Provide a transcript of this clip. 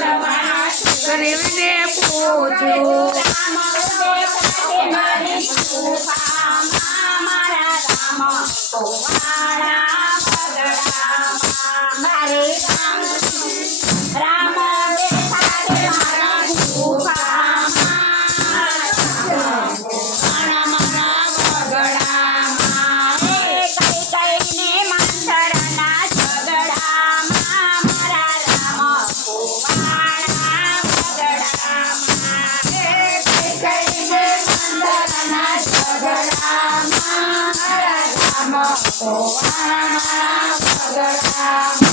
રામાને ગરીબને પૂજ્યું Ram Ram કુવાણા